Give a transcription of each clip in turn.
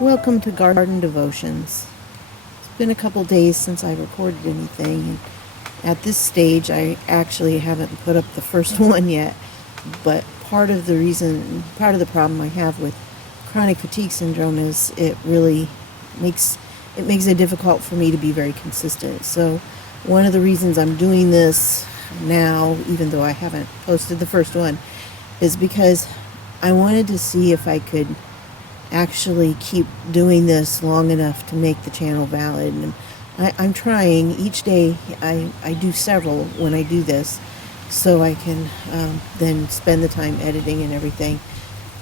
Welcome to Garden Devotions. It's been a couple days since I recorded anything, and at this stage I actually haven't put up the first one yet, but part of the problem I have with chronic fatigue syndrome is it really makes it difficult for me to be very consistent. So one of the reasons I'm doing this now, even though I haven't posted the first one, is because I wanted to see if I could actually keep doing this long enough to make the channel valid. And I'm trying each day. I do several when I do this, so I can then spend the time editing and everything.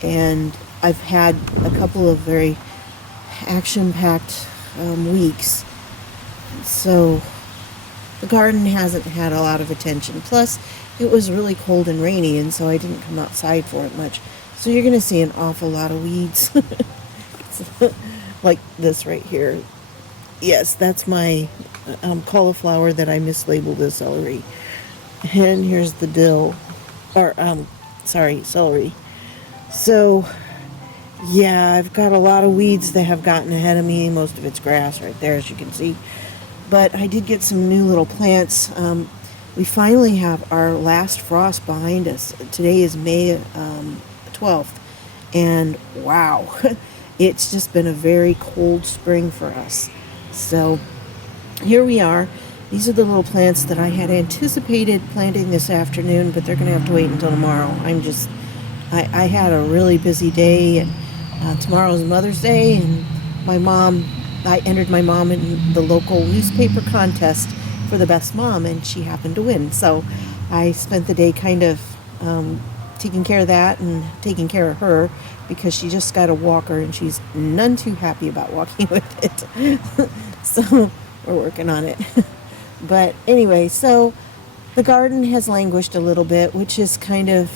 And I've had a couple of very action-packed weeks, so the garden hasn't had a lot of attention. Plus, it was really cold and rainy, and so I didn't come outside for it much. So you're going to see an awful lot of weeds. Like this right here. Yes, that's my cauliflower that I mislabeled as celery. And here's the dill. Celery. So, yeah, I've got a lot of weeds that have gotten ahead of me. Most of it's grass right there, as you can see. But I did get some new little plants. We finally have our last frost behind us. Today is May 12th, and wow, it's just been a very cold spring for us. So here we are. These are the little plants that I had anticipated planting this afternoon, but they're going to have to wait until tomorrow. I had a really busy day, and tomorrow's Mother's Day, and I entered my mom in the local newspaper contest for the best mom, and she happened to win. So I spent the day kind of taking care of that and taking care of her, because she just got a walker and she's none too happy about walking with it. So we're working on it. But anyway, so the garden has languished a little bit, which is kind of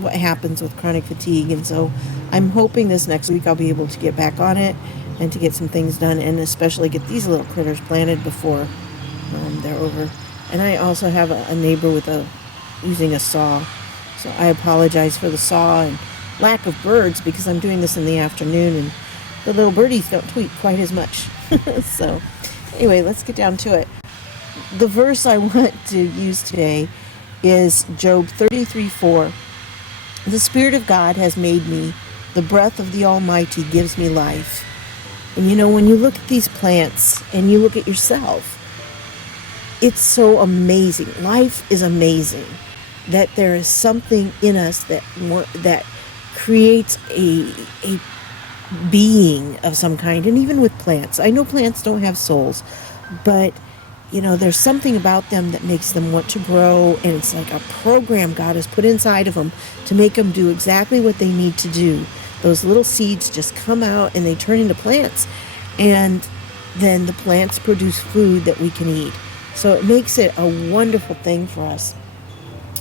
what happens with chronic fatigue. And so I'm hoping this next week I'll be able to get back on it and to get some things done, and especially get these little critters planted before they're over. And I also have a neighbor using a saw. So I apologize for the saw and lack of birds, because I'm doing this in the afternoon and the little birdies don't tweet quite as much. So anyway, let's get down to it. The verse I want to use today is Job 33:4. The Spirit of God has made me. The breath of the Almighty gives me life. And when you look at these plants and you look at yourself, it's so amazing. Life is amazing. That there is something in us that creates a being of some kind. And even with plants, I know plants don't have souls, but there's something about them that makes them want to grow, and it's like a program God has put inside of them to make them do exactly what they need to do. Those little seeds just come out and they turn into plants, and then the plants produce food that we can eat. So it makes it a wonderful thing for us.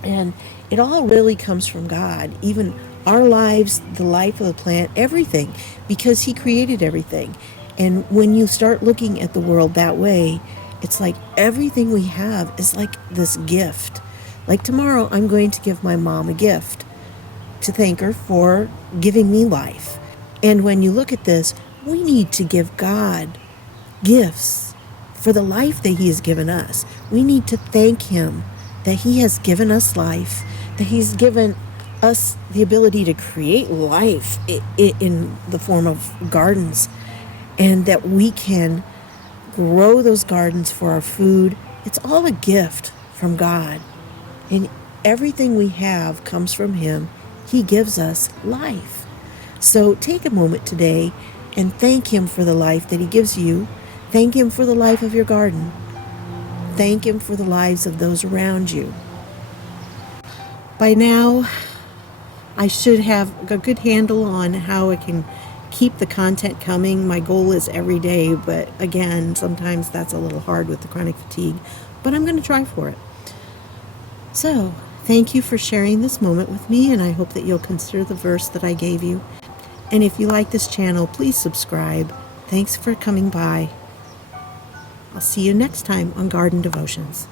And it all really comes from God, even our lives, the life of the plant, everything, because He created everything. And when you start looking at the world that way, it's like everything we have is like this gift. Like tomorrow, I'm going to give my mom a gift to thank her for giving me life. And when you look at this, we need to give God gifts for the life that He has given us. We need to thank Him that He has given us life, that He's given us the ability to create life in the form of gardens, and that we can grow those gardens for our food. It's all a gift from God, and everything we have comes from Him. He gives us life. So take a moment today and thank Him for the life that He gives you. Thank Him for the life of your garden. Thank Him for the lives of those around you. By now, I should have a good handle on how I can keep the content coming. My goal is every day, but again, sometimes that's a little hard with the chronic fatigue, but I'm going to try for it. So, thank you for sharing this moment with me, and I hope that you'll consider the verse that I gave you. And if you like this channel, please subscribe. Thanks for coming by. I'll see you next time on Garden Devotions.